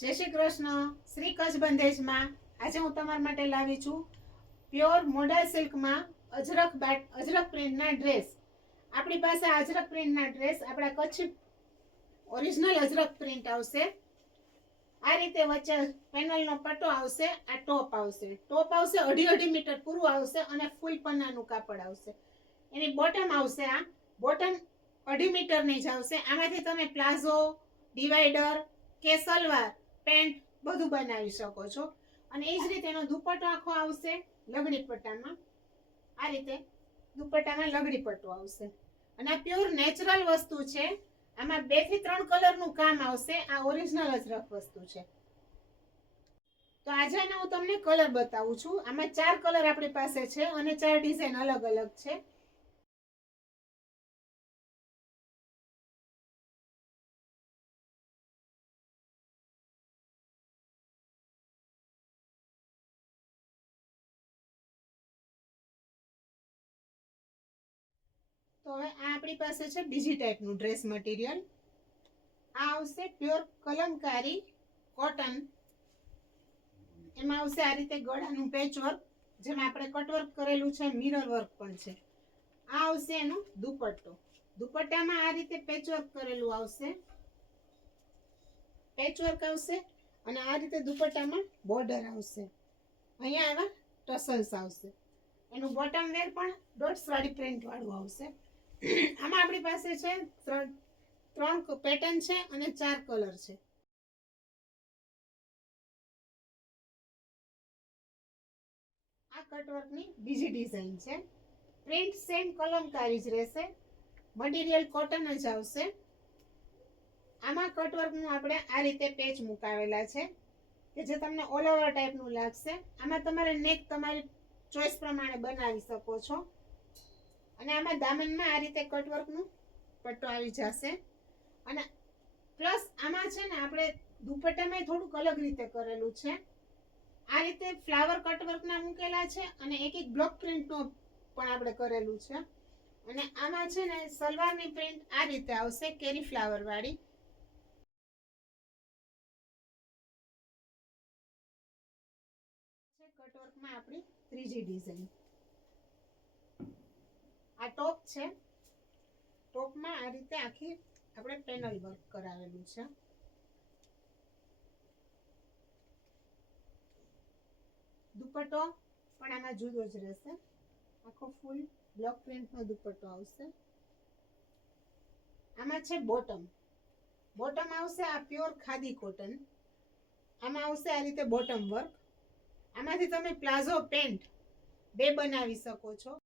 જય શ્રી કૃષ્ણ. શ્રી કચ્છ બંધેજમાં આજે હું તમારા માટે લાવી છું પ્યોર મોડા સિલ્કમાં અજરક પ્રિન્ટના ડ્રેસ. આપણી પાસે અજરક પ્રિન્ટના ડ્રેસ આપણા કચ્છ ઓરિજિનલ અજરક પ્રિન્ટ આવશે. આ રીતે વચ્ચે પેનલનો પટ્ટો આવશે. આ ટોપ આવશે 2.5 મીટર પૂરું આવશે અને ફૂલ પન્નાનું કાપડ આવશે. એની બોટમ આવશે, આ બોટમ 2.5 મીટરની જ આવશે. આમાંથી તમે પ્લાઝો, ડિવાઈડર કે સલવાર, પેન્ટ બધું બનાવી શકો છો. અને એ જ રીતે એનો દુપટ્ટો આખો આવશે લગડી પટ્ટામાં. આ રીતે દુપટ્ટામાં લગડી પટ્ટો આવશે. અને આ પ્યોર નેચરલ વસ્તુ છે. આમાં 2 થી 3 કલરનું કામ આવશે. આ ઓરિજિનલ અજરક વસ્તુ છે. તો આજે હું તમને કલર બતાવું છું. આમાં 4 કલર આપણી પાસે છે અને 4 ડિઝાઇન અલગ અલગ છે. તો હવે આ આપણી પાસે છે બીજી ટાઈપનું ડ્રેસ મટીરિયલ. આ આવશે પ્યોર કલમકારી કોટન. એમાં આવશે આ રીતે ગળાનું પેચવર્ક, જેમાં આપણે કટવર્ક કરેલું છે, મિરર વર્ક પણ છે. આ આવશે એનો દુપટ્ટો. દુપટ્ટામાં આ રીતે પેચવર્ક કરેલું આવશે, પેચવર્ક આવશે. અને આ રીતે દુપટ્ટામાં બોર્ડર આવશે. અહીંયા આવા ટસલ્સ આવશે. એનું બોટમ વેર પણ ડોટ્સ વાળી પ્રિન્ટ વાળું આવશે. આમાં આપણી પાસે છે 3 પેટર્ન છે અને 4 કલર છે. આ કટવર્કની બીજી ડિઝાઇન છે. પ્રિન્ટ સેમ કલમકારી જ રહેશે, મટીરિયલ કોટન જ આવશે. આમાં કટવર્કનું આપણે આ રીતે પેચ મુકાવેલા છે કે જે તમને ઓલ ઓવર ટાઈપનું લાગશે. આમાં તમારે નેક તમારી ચોઈસ પ્રમાણે બનાવી શકો છો. અને આમાં દામનમાં આ રીતે કટવર્કનું પટ્ટો આવી જશે. અને પ્લસ આમાં છે ને આપણે દુપટ્ટામાં થોડુંક અલગ રીતે કરેલું છે. આ રીતે ફ્લાવર કટવર્કના મૂકેલા છે અને એક બ્લોક પ્રિન્ટનો પણ આપણે કરેલું છે. અને આમાં છે ને સલવારની પ્રિન્ટ આ રીતે આવશે, કેરી ફ્લાવર વાળી. કટવર્કમાં આપણી ત્રીજી ડિઝાઇન. આ ટોપ છે. ટોપમાં આ રીતે આખી આપણે પેનલ વર્ક કરાવેલું છે. દુપટ્ટો પણ આમાં જુદો જ રહેશે. આખો ફૂલ બ્લોક પ્રિન્ટનો દુપટ્ટો આવશે. આમાં છે બોટમ. બોટમ આવશે આ પ્યોર ખાદી કોટન. આમાં આવશે આ રીતે બોટમ વર્ક. આમાંથી તમે પ્લાઝો, પેન્ટ બે બનાવી શકો છો.